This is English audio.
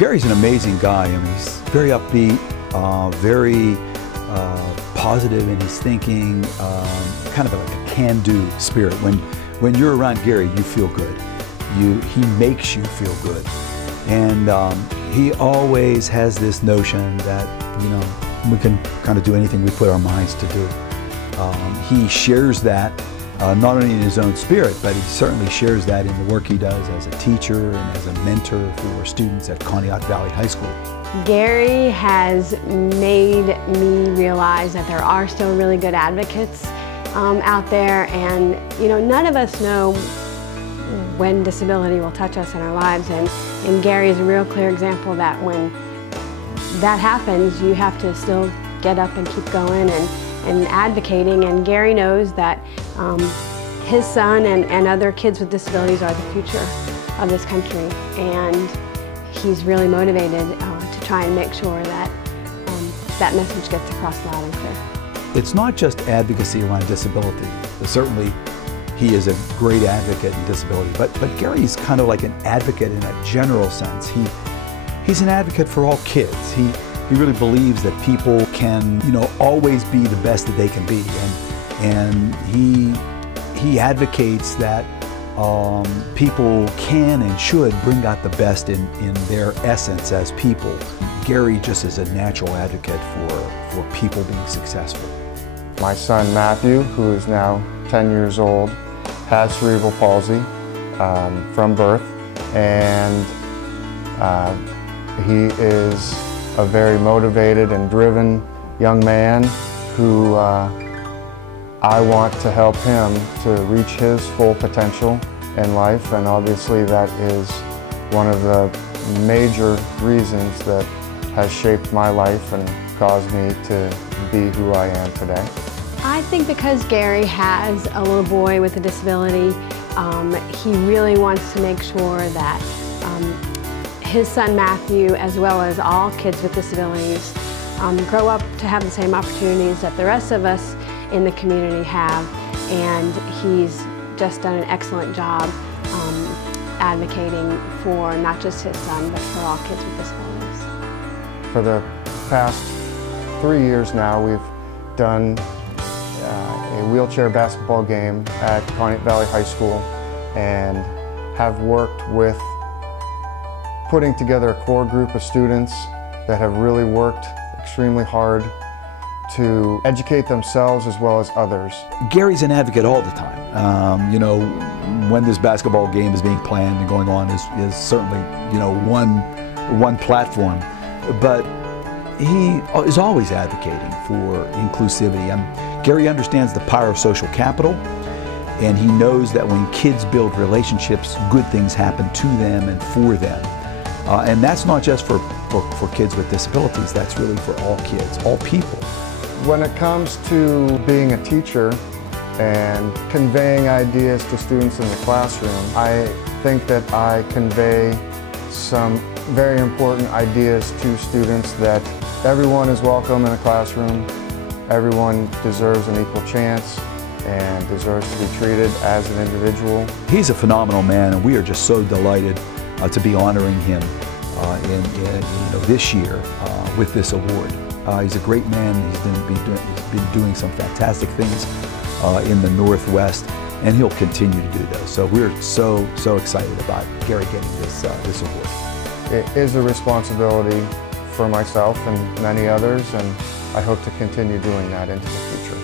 Gary's an amazing guy. I mean, he's very upbeat, very positive in his thinking, kind of like a can-do spirit. When you're around Gary, you feel good. He makes you feel good. And he always has this notion that, you know, we can kind of do anything we put our minds to do. He shares that not only in his own spirit, but he certainly shares that in the work he does as a teacher and as a mentor for students at Conneaut Valley High School. Gary has made me realize that there are still really good advocates out there, and you know, none of us know when disability will touch us in our lives, and Gary is a real clear example that when that happens, you have to still get up and keep going and advocating. And Gary knows that his son and other kids with disabilities are the future of this country, and he's really motivated to try and make sure that that message gets across loud and clear. It's not just advocacy around disability. Certainly he is a great advocate in disability, but Gary's kind of like an advocate in a general sense. He's an advocate for all kids. He really believes that people can, you know, always be the best that they can be, and he advocates that people can and should bring out the best in their essence as people. Gary just is a natural advocate for people being successful. My son Matthew, who is now 10 years old, has cerebral palsy from birth, and he is a very motivated and driven young man who I want to help him to reach his full potential in life, and obviously that is one of the major reasons that has shaped my life and caused me to be who I am today. I think because Gary has a little boy with a disability, he really wants to make sure that his son Matthew, as well as all kids with disabilities, grow up to have the same opportunities that the rest of us in the community have, and he's just done an excellent job advocating for not just his son, but for all kids with disabilities. For the past 3 years now, we've done a wheelchair basketball game at Conneaut Valley High School and have worked with putting together a core group of students that have really worked extremely hard to educate themselves as well as others. Gary's an advocate all the time. You know, when this basketball game is being planned and going on is certainly, you know, one platform, but he is always advocating for inclusivity. Gary understands the power of social capital, and he knows that when kids build relationships, good things happen to them and for them. And that's not just for kids with disabilities, that's really for all kids, all people. When it comes to being a teacher and conveying ideas to students in the classroom, I think that I convey some very important ideas to students that everyone is welcome in a classroom, everyone deserves an equal chance and deserves to be treated as an individual. He's a phenomenal man, and we are just so delighted to be honoring him this year with this award. He's a great man. He's been doing some fantastic things in the Northwest, and he'll continue to do those. So we're so excited about Gary getting this award. It is a responsibility for myself and many others, and I hope to continue doing that into the future.